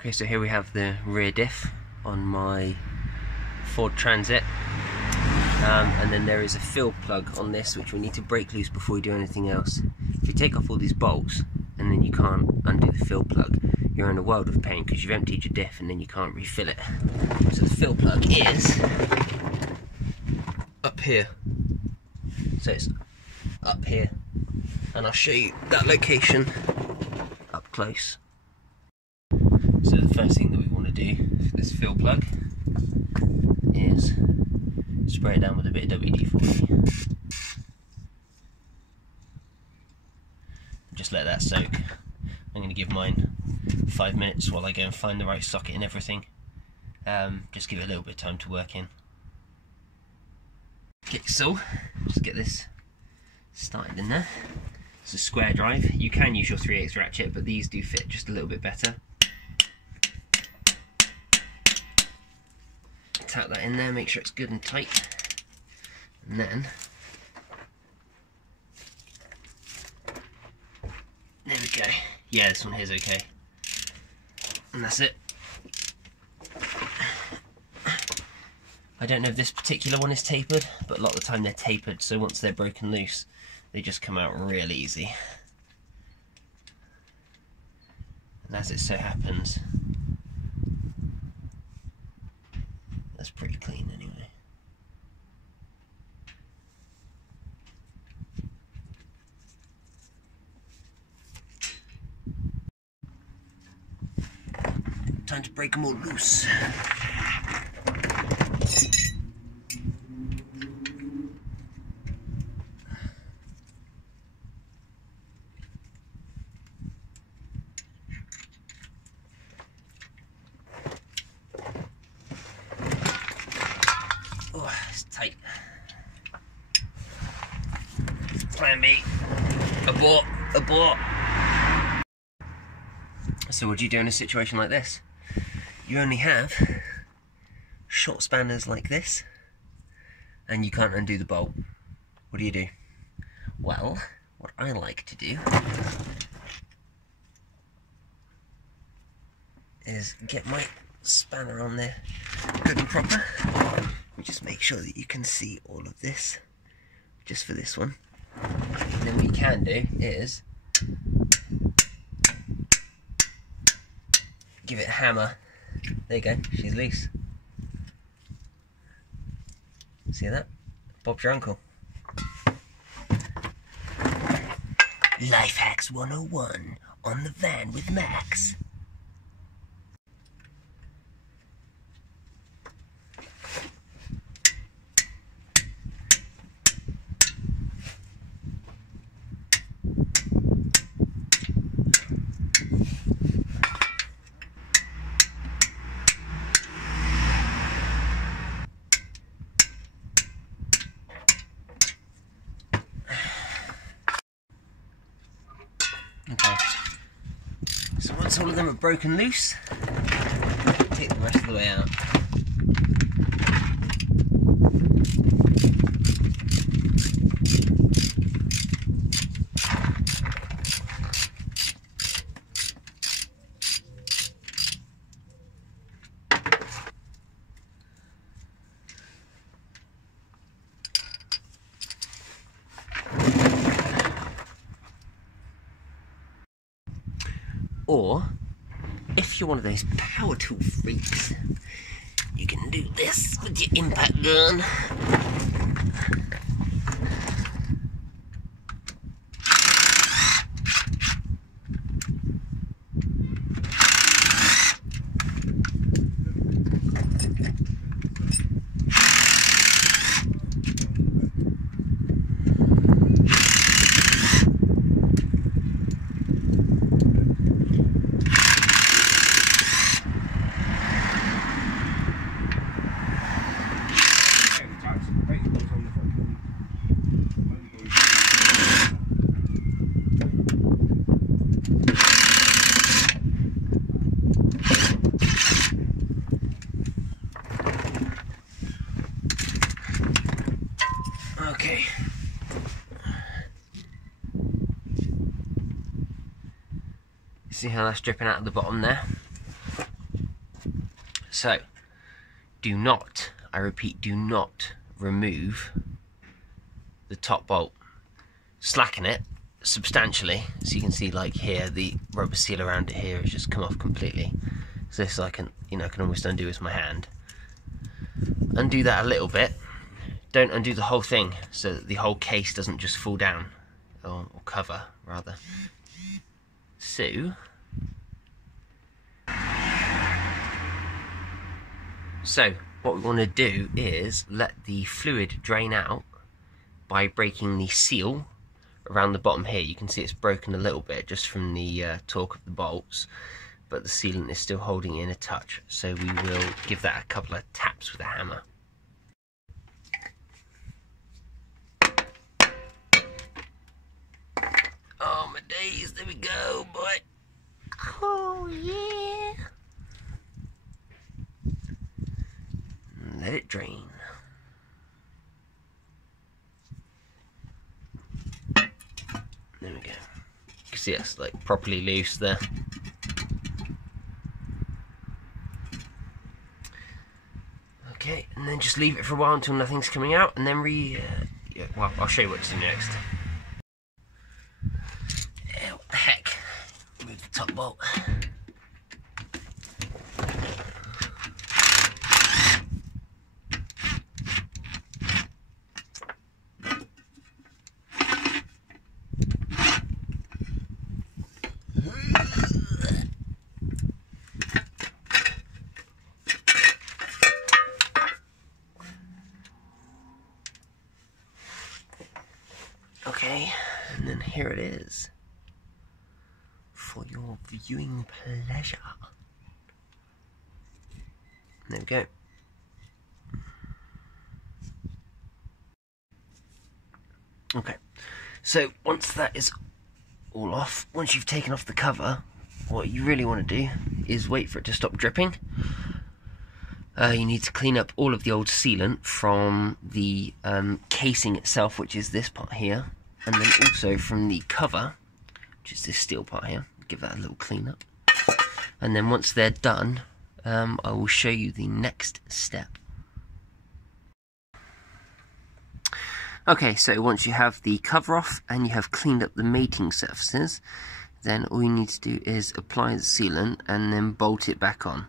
Okay, so here we have the rear diff on my Ford Transit, and then there is a fill plug on this which we need to break loose before we do anything else. If you take off all these bolts and then you can't undo the fill plug, you're in a world of pain because you've emptied your diff and then you can't refill it. So the fill plug is up here. So it's up here, and I'll show you that location up close. So the first thing that we want to do for this fill plug is spray it down with a bit of WD-40. Just let that soak. I'm going to give mine 5 minutes while I go and find the right socket and everything. Just give it a little bit of time to work in. Okay, so just get this started in there. It's a square drive. You can use your 3/8 ratchet, but these do fit just a little bit better. Tap that in there, make sure it's good and tight, and then there we go. Yeah, this one here's okay, and that's it. I don't know if this particular one is tapered, but a lot of the time they're tapered, so once they're broken loose they just come out real easy. And as it so happens, that's pretty clean anyway. Time to break them all loose. Oh, it's tight. Plan B. Abort. Abort. So what do you do in a situation like this? You only have short spanners like this, and you can't undo the bolt. What do you do? Well, what I like to do is get my spanner on there good and proper. Just make sure that you can see all of this, just for this one. And then what you can do is give it a hammer. There you go, she's loose. See that? Bob's your uncle. Life Hacks 101 on the van with Max. Okay, so once all of them are broken loose, take the rest of the way out. Or, if you're one of those power tool freaks, you can do this with your impact gun. Okay. See how that's dripping out of the bottom there? So, do not, I repeat, do not remove the top bolt. Slacken it substantially, so you can see, like here, the rubber seal around it here has just come off completely. So this I can, I can almost undo with my hand. Undo that a little bit. Don't undo the whole thing, so that the whole case doesn't just fall down, or cover rather. So what we want to do is let the fluid drain out by breaking the seal around the bottom here. You can see it's broken a little bit just from the torque of the bolts, but the sealant is still holding it in a touch, so we will give that a couple of taps with a hammer. Oh my days, there we go, boy. Oh yeah. Let it drain. There we go. You can see it's like properly loose there. Okay, and then just leave it for a while until nothing's coming out, and then well, I'll show you what to do next. What the heck? Move the top bolt. Okay, and then here it is for your viewing pleasure. There we go. Okay, so once that is all off, once you've taken off the cover, what you really want to do is wait for it to stop dripping. You need to clean up all of the old sealant from the casing itself, which is this part here, and then also from the cover, which is this steel part here. Give that a little clean up. And then once they're done, I will show you the next step. Okay, so once you have the cover off and you have cleaned up the mating surfaces, then all you need to do is apply the sealant and then bolt it back on.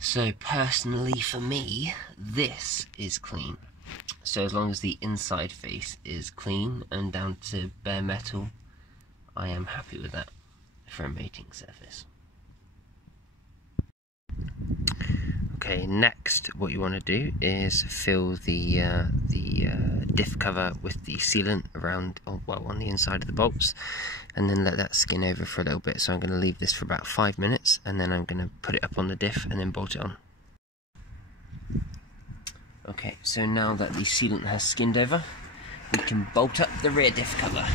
So personally for me, this is clean. So as long as the inside face is clean and down to bare metal, I am happy with that for a mating surface. Okay, next what you want to do is fill the diff cover with the sealant around, on the inside of the bolts, and then let that skin over for a little bit. So I'm going to leave this for about 5 minutes, and then I'm going to put it up on the diff and then bolt it on. Okay, so now that the sealant has skinned over, we can bolt up the rear diff cover.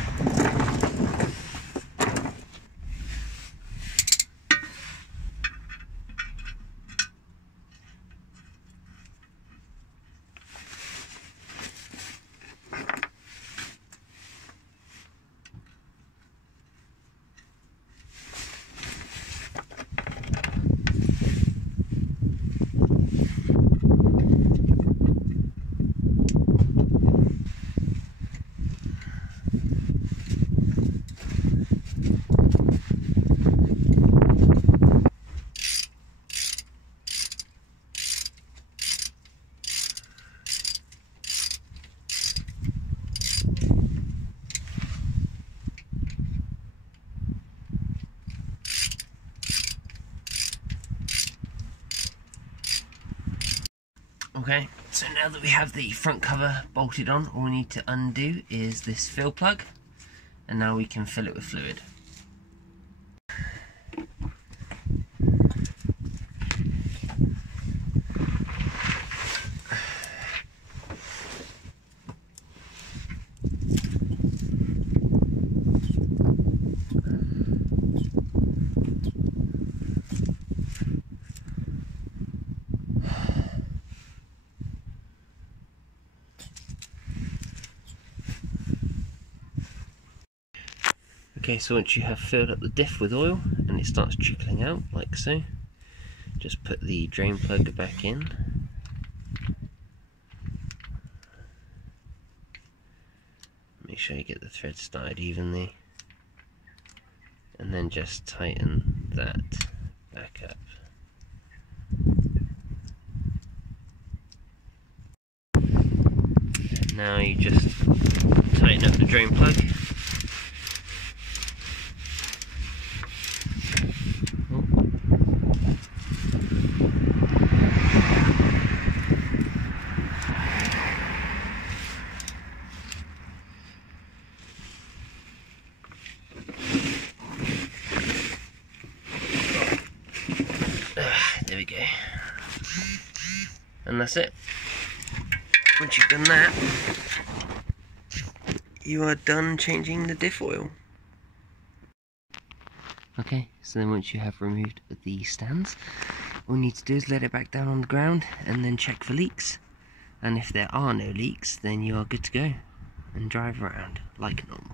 Okay, so now that we have the front cover bolted on, all we need to undo is this fill plug, and now we can fill it with fluid. Okay, so once you have filled up the diff with oil and it starts trickling out like so, just put the drain plug back in. Make sure you get the thread started evenly, and then just tighten that back up. Now you just tighten up the drain plug. There we go. And that's it. Once you've done that, you are done changing the diff oil. Okay, so then once you have removed the stands, all you need to do is let it back down on the ground and then check for leaks. And if there are no leaks, then you are good to go and drive around like normal.